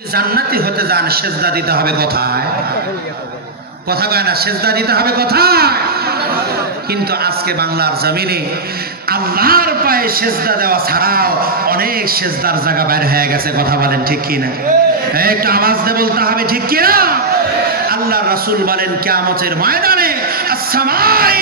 জান্নাতি হতে যান সেজদা দিতে হবে কোথায়? কথা কয় না, সেজদা দিতে হবে কোথায়? কিন্তু আজকে বাংলার জমিনে আল্লাহর পায়ে সেজদা দেওয়া ছাড়াও অনেক সেজদার জায়গা বাইরে হয়ে গেছে। কথা বলেন ঠিক কিনা? একটু আওয়াজ দিয়ে বলতে হবে ঠিক কিনা? আল্লাহ রাসূল বলেন কিয়ামতের ময়দানে আসসামাই,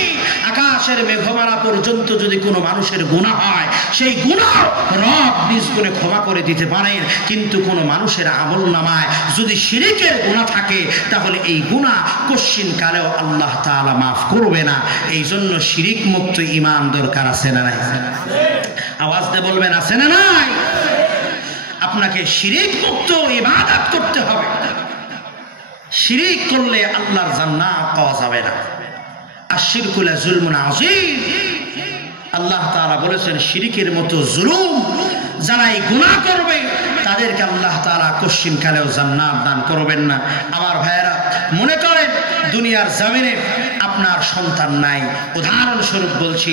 আকাশের মেঘমালা পর্যন্ত যদি কোনো মানুষের গুনাহ হয়, সেই গুনাহ রব নিজ গুণে ক্ষমা করে দিতে পারেন। কিন্তু কোনো মানুষের আমলনামায় যদি শিরকের গুনাহ থাকে, তাহলে এই গুনাহ কশিন কালেও আল্লাহ তাআলা মাফ করবে না। এই জন্য শিরক মুক্ত ঈমান দরকার, আছে না নাই? আওয়াজ দিয়ে বলবেন আছে না নাই? আপনাকে শিরক মুক্ত ইবাদত করতে হবে। শিরিক করলে আল্লাহর জান্নাত পাওয়া যাবে না। আশ-শিরকু লাযুলমুন আযীম। আল্লাহ তাআলা বলেছেন শিরিকের মতো জুলুম যারা এই গুনাহ করবে তাদেরকে আল্লাহ তাআলা কশিন কালেও জান্নাত দান করবেন না। আমার ভাইয়েরা, মনে করেন দুনিয়ার জমিনে আপনার সন্তান নাই, উদাহরণস্বরূপ বলছি,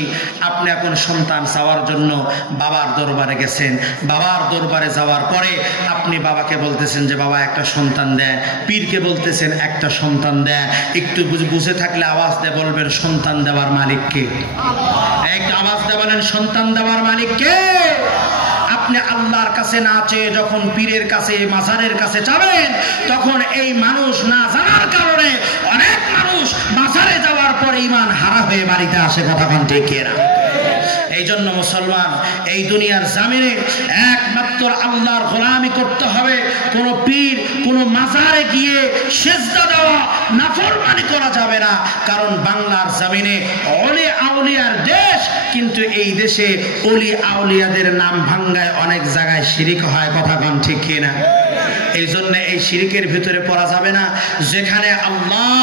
আপনি এখন সন্তান চাওয়ার জন্য বাবার দরবারে গেছেন। বাবার দরবারে যাওয়ার পরে আপনি বাবাকে বলতেছেন যে বাবা একটা সন্তান দেয়, পীরকে বলতেছেন একটা সন্তান দেয়। একটু বুঝে থাকলে আওয়াজ দিয়ে বলবেন সন্তান দেওয়ার মালিক কে? একটা আওয়াজ দিয়ে বলেন সন্তান দেওয়ার মালিক কে? আপনি আল্লাহর কাছে না চেয়ে যখন পীরের কাছে, মাজারের কাছে যাবেন, তখন এই মানুষ না জানার কারণে অনেক মানুষ মাজারে যাওয়ার পরে ঈমান হারা হয়ে বাড়িতে আসে। কথা বলেন ঠিক কিনা? এই জন্য মুসলমান, এই দুনিয়ার জমিনে একমাত্র আল্লাহর গোলামি করতে হবে। কোন পীর, কোন মাজারে গিয়ে সেজদা দেওয়া, নাফরমানি করা যাবে না। কারণ বাংলার জমিনে ওলি আউলিয়ার দেশ, কিন্তু এই দেশে ওলি আউলিয়াদের নাম ভাঙ্গায় অনেক জায়গায় শিরিক হয়। কথা বলেন ঠিক কিনা? এই জন্য এই শিরিকের ভিতরে পড়া যাবে না। যেখানে আল্লাহ,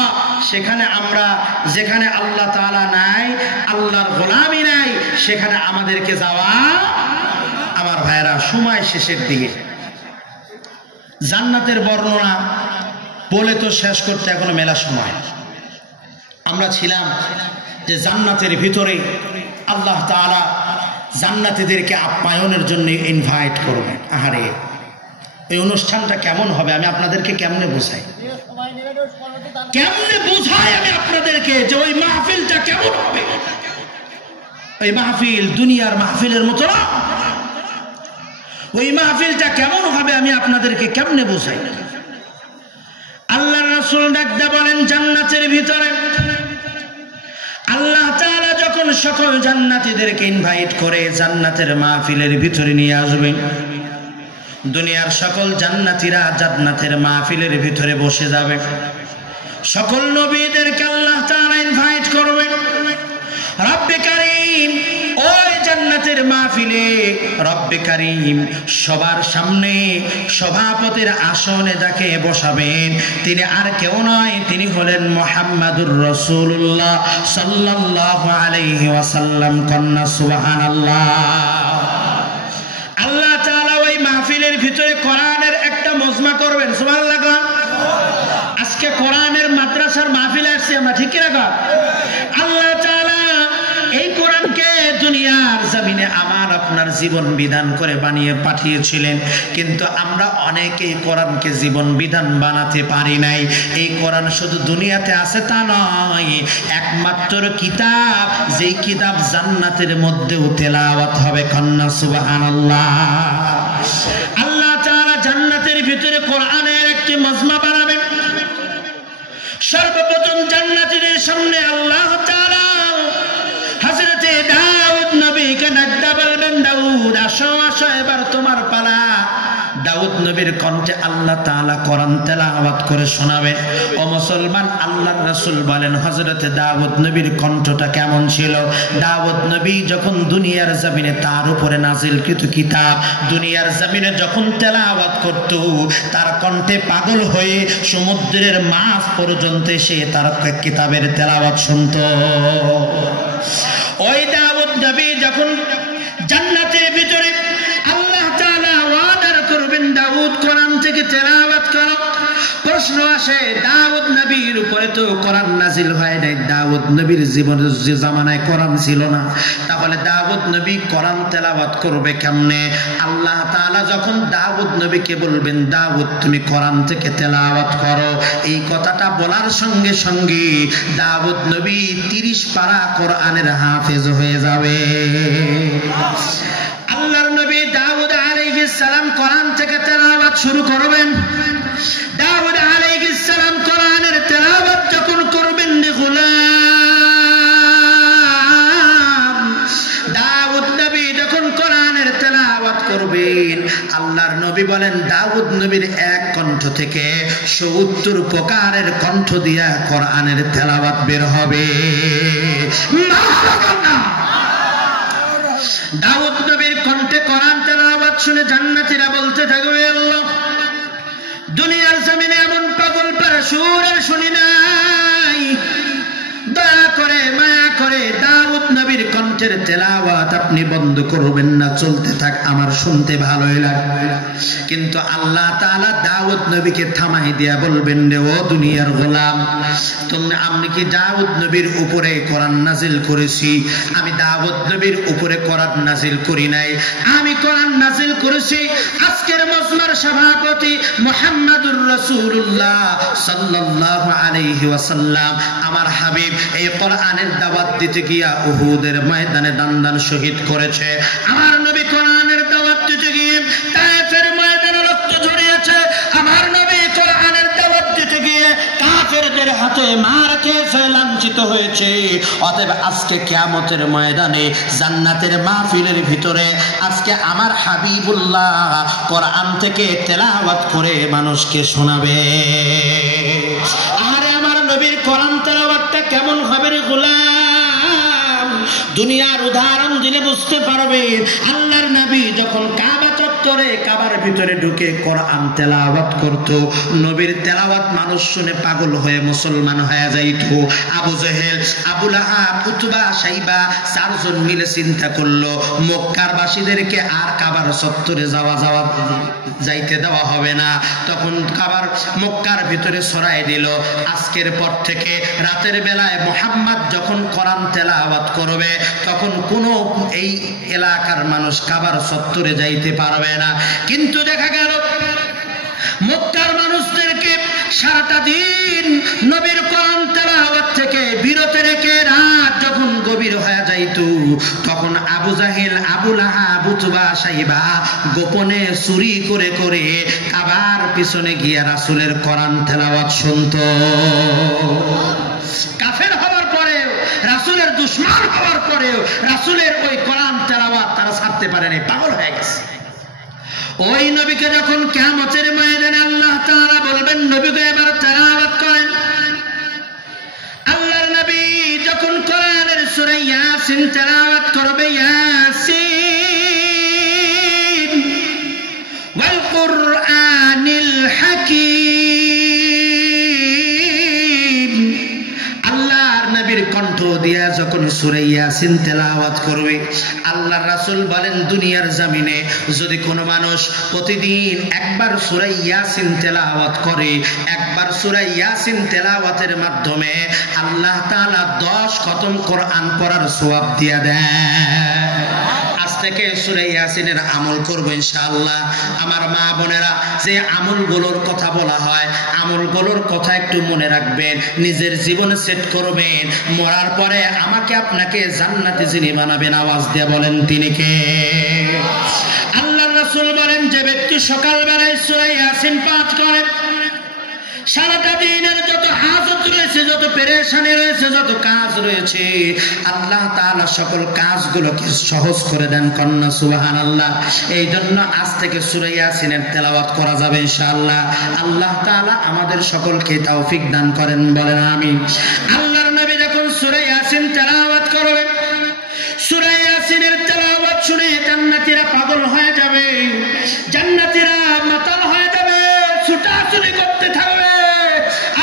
সেখানে আমরা, যেখানে আল্লাহ তাআলা নাই, আল্লাহর গোলামি নাই, সেখানে আমাদেরকে যাওয়া। আমার ভাইয়েরা, সময় শেষের দিকে, জান্নাতের বর্ণনা বলে তো শেষ করতে এখনো মেলা সময়। আমরা ছিলাম যে জান্নাতের ভিতরে আল্লাহ তাআলা জান্নাতীদেরকে আপ্যায়নের জন্য ইনভাইট করবেন। আহারে, এই অনুষ্ঠানটা কেমন হবে আমি আপনাদেরকে কেমনে বোঝাই, কেমনে বোঝাই আমি আপনাদেরকে যে ওই মাহফিলটা কেমন হবে। ওই মাহফিল দুনিয়ার মাহফিলের মতো না। ওই মাহফিলটা কেমন হবে আমি আপনাদেরকে কেমনে বোঝাই। আল্লাহর রাসূল ডাকতে বলেন জান্নাতের ভিতরে আল্লাহ তাআলা যখন সকল জান্নাতীদেরকে ইনভাইট করে জান্নাতের মাহফিলের ভিতরে নিয়ে আসবেন, দুনিয়ার সকল জান্নাতীরা জান্নাতের মাহফিলের ভিতরে বসে যাবে। সকল নবীদেরকে আল্লাহ তাআলা ইনভাইট করবেন। রব্বে কারীম ওই জান্নাতের মাহফিলে রব্বে কারীম সবার সামনে সভাপতির আসনে যাকে বসাবেন, তিনি আর কেউ নয়, তিনি হলেন মুহাম্মাদুর রাসূলুল্লাহ সাল্লাল্লাহু আলাইহি ওয়াসাল্লাম। কন্যা সুবহানাল্লাহ। আল্লাহ তাআলা ওই মাহফিলের ভিতরে কোরআনের একটা মজমা করবেন। সুবহানাল্লাহ। আজকে কোরআনের মাদ্রাসার মাহফিলে আসছি আমরা, ঠিক কিনা? আল্লাহ তাআলা এই কোরআনকে দুনিয়ার জমিনে আমার আপনার জীবন বিধান করে বানিয়ে পাঠিয়েছিলেন, কিন্তু আমরা অনেকেই কোরআনকে জীবন বিধান বানাতে পারি নাই। এই কোরআন শুধু দুনিয়াতে আছে তা নয়, একমাত্র কিতাব যেই কিতাব জান্নাতের মধ্যেও তেলাওয়াত হবে। কন্যা সুবহানাল্লাহ। আল্লাহ তাআলা জান্নাতের ভিতরে কোরআনের একটি মজমা বানাবেন। সর্বপ্রথম জান্নাতীদের সামনে আল্লাহ তাআলা হযরতে দাউদ নবীকে ডাকতে বলবেন, দাউদ আসো আসো, এবার তোমার পালা। দাউদ নবীর কণ্ঠে আল্লাহ তাআলা কোরআন তেলাওয়াত করে শোনাবেন। ও মুসলমান, আল্লাহর রাসূল বলেন হযরতে দাউদ নবীর কণ্ঠটা কেমন ছিল। দাউদ নবী যখন দুনিয়ার জমিনে তার উপরে নাজিলকৃত কিতাব দুনিয়ার জমিনে যখন তেলাওয়াত করত, তার কণ্ঠে পাগল হয়ে সমুদ্রের মাছ পর্যন্ত সে তার কিতাবের তেলাওয়াত শুনত। ওই দাউদ নবী যখন জান্নাতের ভিতরে আল্লাহ তাআলা ওয়াদা করবেন দাউদ কোরআন থেকে তেলাওয়াত করো, প্রশ্ন আসে, দাউদ নবীর উপরে তো কোরআন নাজিল হয় নাই, দাউদ নবীর জীবনের যে জামানায় কোরআন ছিল না, তাহলে দাউদ নবী কোরআন তেলাওয়াত করবে কেমনে? আল্লাহ তাআলা যখন দাউদ নবীকে বলবেন, দাউদ তুমি কোরআন থেকে তেলাওয়াত করো, এই কথাটা বলার সঙ্গে সঙ্গে দাউদ নবী 30 পারা কোরআনের হাফেজ হয়ে যাবে। আল্লাহর নবী দাউদ আলাইহিস সালাম কোরআন থেকে তেলাওয়াত শুরু করবেন। দাউদ আলাইহিস সালাম কোরআনের তেলাওয়াত যখন করবেন, গোলাম দাউদ নবী যখন কোরআনের তেলাওয়াত করবেন, আল্লাহর নবী বলেন দাউদ নবীর এক কণ্ঠ থেকে 70 প্রকারের কণ্ঠ দিয়া কোরআনের তেলাওয়াত বের হবে। দাউদ নবীর কণ্ঠে কোরআন তেলাওয়াত শুনে জান্নাতীরা বলতে থাকবে, আল্লাহ দুনিয়ার জমিনে এমন পাগল পারা সুর আর শুনি নাই, দয়া করে মায়া করে দাউদ নবীর কণ্ঠের তেলাওয়াত আপনি বন্ধ করবেন না, চলতে থাক, আমার শুনতে ভালোই লাগবে। কিন্তু আল্লাহ তাআলা দাউদ নবীকে থামাই দিয়া বলবেন, রে ও দুনিয়ার গোলাম, আমি কি দাউদ নবীর উপরে কোরআন নাজিল করেছি? আমি দাউদ নবীর উপরে কোরআন নাজিল করি নাই, আমি কোরআন নাজিল করেছি আজকের মজমার সভাপতি মুহাম্মদুর রাসূলুল্লাহ সাল্লাল্লাহু আলাইহি ওয়াসাল্লাম, আমার হাবিব এই কোরআনের দাওয়াত দিতে গিয়া উহুদের ময়দানে দান শহীদ করেছে। আমার নবী কোরআনের দাওয়াত দিতে গিয়ে তায়েফের ময়দানে রক্ত ঝরিয়েছে। আমার নবী কোরআনের দাওয়াত দিতে গিয়ে কাফেরদের হাতে মার খেয়েছে, লাঞ্ছিত হয়েছে। অতএব আজকে কিয়ামতের ময়দানে জান্নাতের মাহফিলের ভিতরে আজকে আমার হাবিবুল্লাহ কোরআন থেকে তেলাওয়াত করে মানুষকে শোনাবে। আরে আমার নবীর কোরআন তেলাওয়াতটা কেমন হবে রে গোলাম? দুনিয়ার উদাহরণ দিলে বুঝতে পারবেন। আল্লাহর নবী যখন কাবা চত্বরে কাবার ভিতরে ঢুকে কোরআন তেলাওয়াত করত, নবীর তেলাওয়াত মানুষ শুনে পাগল হয়ে মুসলমান হয়ে যাইত। আবু জেহেল, আবু লাহাব, উতবা, সাইবা চারজন মিলে চিন্তা করলো মক্কার বাসীদেরকে আর কাবার চত্বরে যাইতে দেওয়া হবে না। তখন কাবার মক্কার ভিতরে ছড়াই দিল, আজকের পর থেকে রাতের বেলায় মুহাম্মদ যখন কোরআন তেলাওয়াত করবে তখন কোনো এই এলাকার মানুষ কাবার চত্বরে যাইতে পারবে না। কিন্তু দেখা গেল মক্কার মানুষদেরকে সারাটা দিন নবীর কোরআন তেলাওয়াত থেকে বিরত রেখে রাত যখন গভীর হয়ে যাইত, তখন আবু জাহেল, আবু লাহাব, উতবা, সাইবা গোপনে চুরি করে করে কাবার পিছনে গিয়ে রাসূলের কোরআন তেলাওয়াত শুনত। কাফের হওয়ার পরেও, রাসূলের দুশমন হওয়ার পরেও রাসূলের ওই কোরআন তেলাওয়াত তারা ছাড়তে পারেনি, পাগল হয়ে গেছে। ওই নবীকে যখন কিয়ামতের ময়দানে আল্লাহ তাআলা বলবেন নবীকে এবার তেলাওয়াত করেন, আল্লাহর নবী যখন কোরআনের সূরা ইয়াসিন তেলাওয়াত করবে, ইয়াসিন ওয়াল কুরআনিল হাকীম, আল্লাহর নবীর কণ্ঠ দিয়া যখন সূরা ইয়াসিন তেলাওয়াত করবে, আল্লাহর রাসূল বলেন দুনিয়ার জমিনে যদি কোনো মানুষ প্রতিদিন একবার সূরা ইয়াসিন তেলাওয়াত করে, একবার সূরা ইয়াসিন তেলাওয়াতের মাধ্যমে আল্লাহ তাআলা 10 খতম কোরআন পড়ার সওয়াব দিয়া দেয়। আজ থেকে সূরা ইয়াসিনের আমল করব ইনশাআল্লাহ। আমার মা বোনেরা, যে আমলগুলোর কথা বলা হয়, আমলগুলোর কথা একটু মনে রাখবেন, নিজের জীবনে সেট করবেন। মরার পরে আমাকে আপনাকে জান্নাতে যিনি বানাবেন, আওয়াজ দিয়ে বলেন তিনি কে? আল্লাহর রাসূল বলেন যে ব্যক্তি সকালবেলায় সূরা ইয়াসিন পাঠ করে, সারাটা দিনের যত হাজত রয়েছে, যত পেরেশানি রয়েছে, যত কাজ রয়েছে, আল্লাহ তাআলা সকল কাজগুলোকে সহজ করে দেন। কন্যা সুবহানাল্লাহ। এই জন্য আজ থেকে সূরা ইয়াসিনের তেলাওয়াত করা যাবে ইনশাআল্লাহ। আল্লাহ তাআলা আমাদের সকলকে তৌফিক দান করেন, বলেন আমিন। আল্লাহর নবী যখন সূরা ইয়াসিন তেলাওয়াত করবেন, সূরা ইয়াসিনের তেলাওয়াত শুনে জান্নাতীরা পাগল হয়ে যাবে, জান্নাতীরা মাতাল হয়ে যাবে, ছুটাছুটি করতে থাকবে,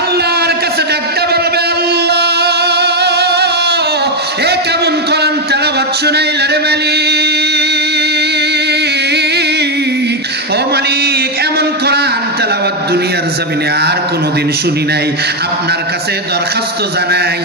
আল্লাহর কাছে ডাকতে বলবে, আল্লাহ এ কেমন কোরআন তেলাওয়াত শুনাইলা রে মালিক, ও মালিক এমন কোরআন তেলাওয়াত তেলাওয়াত দুনিয়ার জমিনে আর কোনোদিন শুনি নাই। আপনার কাছে দরখাস্ত জানাই,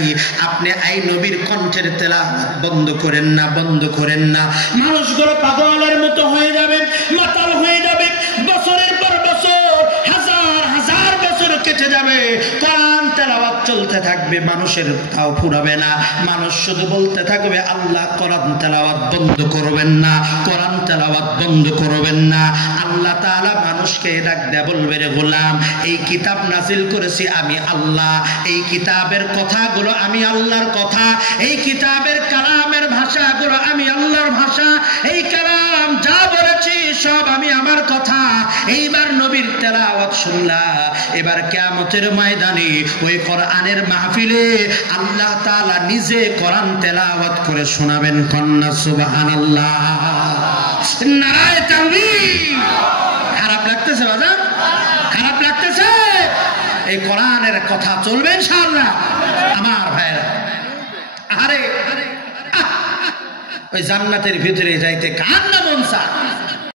আপনি এই নবীর কণ্ঠের তেলাওয়াত বন্ধ করেন না, বন্ধ করেন না। মানুষগুলো পাগলের মতো হয়ে যাবে, মাতাল হয়ে যাবে, বছরের পর বছর, হাজার হাজার বছর কেটে যাবে, কোরআন তেলাওয়াত চলতে থাকবে, মানুষের তাও ফুরাবে না। মানুষ শুধু বলতে থাকবে আল্লাহ কোরআন তেলাওয়াত বন্ধ করবেন না, কোরআন তেলাওয়াত বন্ধ করবেন না। আল্লাহ তাআলা মানুষকে ডাক দেয়া বলবে, রে গোলাম, এই কিতাব নাজিল করেছি আমি আল্লাহ, এই কিতাবের কথাগুলো আমি আল্লাহর কথা, এই কিতাবের কালামের ভাষাগুলো আমি আল্লাহর ভাষা, এই কালাম যা বলেছি সব আমি আমার কথা। এইবার নবীর তেলাওয়াত শুনলা, এবার কিয়ামতের ময়দানে ওই কোরআনের মাহফিলে আল্লাহ তাআলা নিজে কোরআন তেলাওয়াত করে শোনাবেন। কন্যা সুবহানাল্লাহ, নারায়ে তাকবীর। খারাপ লাগতেছে বাজার? খারাপ লাগতেছে? এই কোরআনের কথা চলবে ইনশাআল্লাহ আমার ভাইরা। আরে ওই জান্নাতের ভিতরে যাইতে কার না মন চায়?